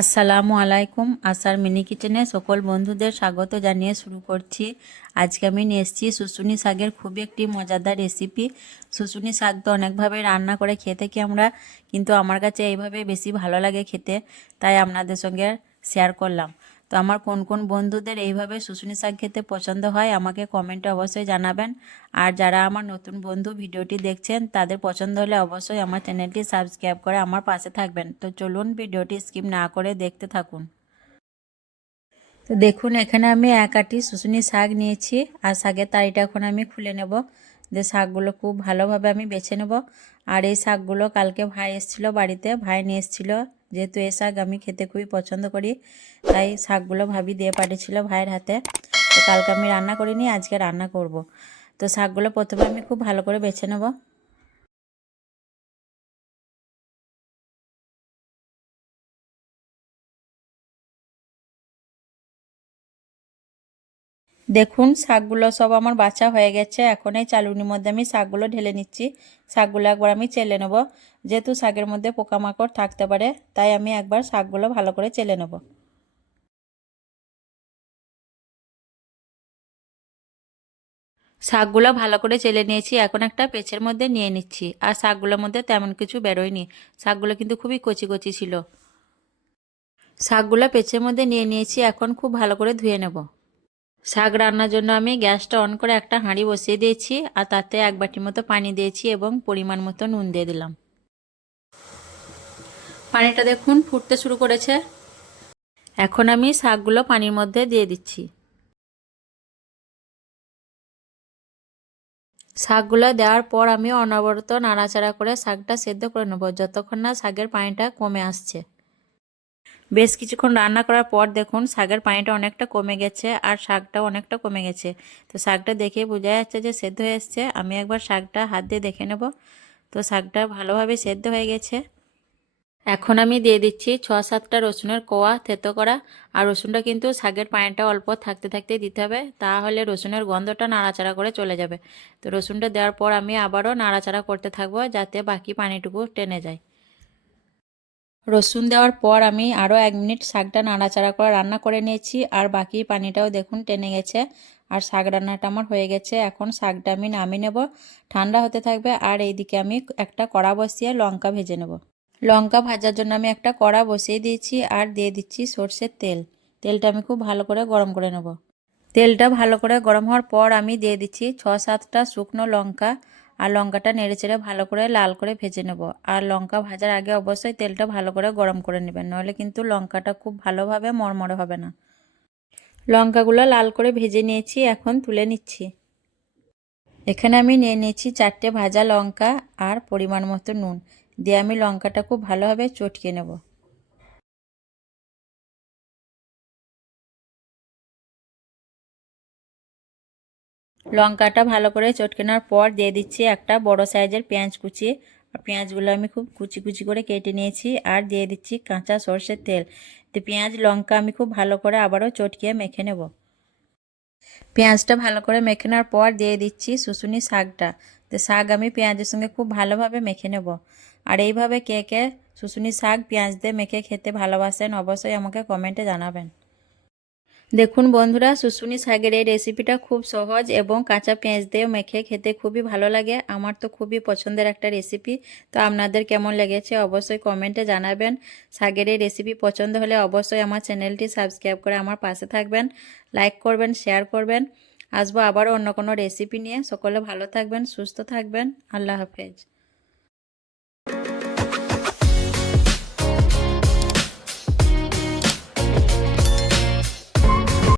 আসসালামু আলাইকুম, আসার মিনি কিচেনে সকল বন্ধুদের স্বাগত জানিয়ে শুরু করছি। আজকে আমি নিয়ে এসেছি শুশুনি শাকের খুবই একটি মজাদার রেসিপি শুশুনি শাক তো অনেকভাবে রান্না করে খেয়ে থাকি আমরা, কিন্তু আমার কাছে এইভাবে বেশি ভালো লাগে খেতে, তাই আপনাদের সঙ্গে শেয়ার করলাম। তো আমার কোন কোন বন্ধুদের এইভাবে শুশুনি শাক খেতে পছন্দ হয় আমাকে কমেন্টে অবশ্যই জানাবেন। আর যারা আমার নতুন বন্ধু ভিডিওটি দেখছেন, তাদের পছন্দ হলে অবশ্যই আমার চ্যানেলটি সাবস্ক্রাইব করে আমার পাশে থাকবেন। তো চলুন ভিডিওটি স্কিপ না করে দেখতে থাকুন। তো দেখুন, এখানে আমি এক আটি শুশুনি শাক নিয়েছি আর শাকের তাড়িটা এখন আমি খুলে নেব। যে শাকগুলো খুব ভালোভাবে আমি বেছে নেব। আর এই শাকগুলো কালকে ভাই এসেছিল বাড়িতে, ভাই নিয়ে এসেছিল যেহেতু এ শাক আমি খেতে খুবই পছন্দ করি, তাই শাকগুলো ভাবি দিয়ে পাঠিয়েছিল ভাইয়ের হাতে। তো কালকে আমি রান্না করিনি, আজকে রান্না করব। তো শাকগুলো প্রথমে আমি খুব ভালো করে বেছে নেব। দেখুন, শাকগুলো সব আমার বাছা হয়ে গেছে। এখন এই চালুনির মধ্যে আমি শাকগুলো ঢেলে নিচ্ছি। শাকগুলো একবার আমি চেলে নেব। যেহেতু শাকের মধ্যে পোকামাকড় থাকতে পারে, তাই আমি একবার শাকগুলো ভালো করে চেলে নেব। শাকগুলো ভালো করে চেলে নিয়েছি। এখন একটা পেছের মধ্যে নিয়ে নিচ্ছি। আর শাকগুলোর মধ্যে তেমন কিছু বেরোয়নি। শাকগুলো কিন্তু খুবই কচি কচি ছিল। শাকগুলো পেছের মধ্যে নিয়ে নিয়েছি। এখন খুব ভালো করে ধুয়ে নেব। শাক রান্নার জন্য আমি গ্যাসটা অন করে একটা হাঁড়ি বসিয়ে দিয়েছি আর তাতে এক বাটি মতো পানি দিয়েছি এবং পরিমাণ মতো নুন দিয়ে দিলাম। পানিটা দেখুন ফুটতে শুরু করেছে। এখন আমি শাকগুলো পানির মধ্যে দিয়ে দিচ্ছি। শাকগুলো দেওয়ার পর আমি অনবরত নাড়াচাড়া করে শাকটা সেদ্ধ করে নেব, যতক্ষণ না শাকের পানিটা কমে আসছে। বেশ কিছুক্ষণ রান্না করার পর দেখুন শাকের পানিটা অনেকটা কমে গেছে আর শাকটাও অনেকটা কমে গেছে। তো শাকটা দেখে বোঝা যাচ্ছে যে সেদ্ধ হয়ে এসছে। আমি একবার শাকটা হাত দিয়ে দেখে নেব। তো শাকটা ভালোভাবে সেদ্ধ হয়ে গেছে। এখন আমি দিয়ে দিচ্ছি ছ সাতটা রসুনের কোয়া থেতো করা। আর রসুনটা কিন্তু শাকের পানিটা অল্প থাকতে থাকতে দিতে হবে। তাহলে রসুনের গন্ধটা নাড়াচাড়া করে চলে যাবে। তো রসুনটা দেওয়ার পর আমি আবারও নাড়াচাড়া করতে থাকব যাতে বাকি পানিটুকু টেনে যায়। রসুন দেওয়ার পর আমি আরও এক মিনিট শাকটা নাড়াচাড়া করে রান্না করে নিয়েছি। আর বাকি পানিটাও দেখুন টেনে গেছে। আর শাক রান্নাটা আমার হয়ে গেছে। এখন শাকটা আমি নামিয়ে নেব। ঠান্ডা হতে থাকবে। আর এইদিকে আমি একটা কড়া বসিয়ে লঙ্কা ভেজে নেব। লঙ্কা ভাজার জন্য আমি একটা কড়া বসিয়ে দিয়েছি। আর দিয়ে দিচ্ছি সর্ষের তেল। তেলটা আমি খুব ভালো করে গরম করে নেব। তেলটা ভালো করে গরম হওয়ার পর আমি দিয়ে দিচ্ছি ছ সাতটা শুকনো লঙ্কা। আর লঙ্কাটা নেড়ে চেড়ে ভালো করে লাল করে ভেজে নেব। আর লঙ্কা ভাজার আগে অবশ্যই তেলটা ভালো করে গরম করে নেবেন, নইলে কিন্তু লঙ্কাটা খুব ভালোভাবে মরমরে হবে না। লঙ্কাগুলো লাল করে ভেজে নিয়েছি, এখন তুলে নিচ্ছি। এখানে আমি নিয়ে নিয়েছি চারটে ভাজা লঙ্কা আর পরিমাণ মতো নুন। দিয়ে আমি লঙ্কাটা খুব ভালোভাবে চটকে নেব। লঙ্কাটা ভালো করে চটকানোর পর দিয়ে দিচ্ছি একটা বড় সাইজের পেঁয়াজ কুচি। আর পেঁয়াজগুলো আমি খুব কুচি কুচি করে কেটে নিয়েছি আর দিয়ে দিচ্ছি কাঁচা সর্ষের তেল। তো পেঁয়াজ, লঙ্কা আমি খুব ভালো করে আবারও চটকিয়ে মেখে নেব। পেঁয়াজটা ভালো করে মেখে নেওয়ার পর দিয়ে দিচ্ছি শুশুনি শাকটা। তো শাক আমি পেঁয়াজের সঙ্গে খুব ভালোভাবে মেখে নেব। আর এইভাবে কে কে শুশুনি শাক পেঁয়াজ দিয়ে মেখে খেতে ভালোবাসেন অবশ্যই আমাকে কমেন্টে জানাবেন। দেখুন বন্ধুরা, শুশুনি শাকের এই রেসিপিটা খুব সহজ এবং কাঁচা পেঁয়াজ দিয়ে মেখে খেতে খুবই ভালো লাগে। আমার তো খুবই পছন্দের একটা রেসিপি তো আপনাদের কেমন লেগেছে অবশ্যই কমেন্টে জানাবেন। শাকের এই রেসিপি পছন্দ হলে অবশ্যই আমার চ্যানেলটি সাবস্ক্রাইব করে আমার পাশে থাকবেন লাইক করবেন শেয়ার করবেন। আসব আবারও অন্য কোনো রেসিপি নিয়ে। সকলে ভালো থাকবেন, সুস্থ থাকবেন। আল্লাহ হাফেজ।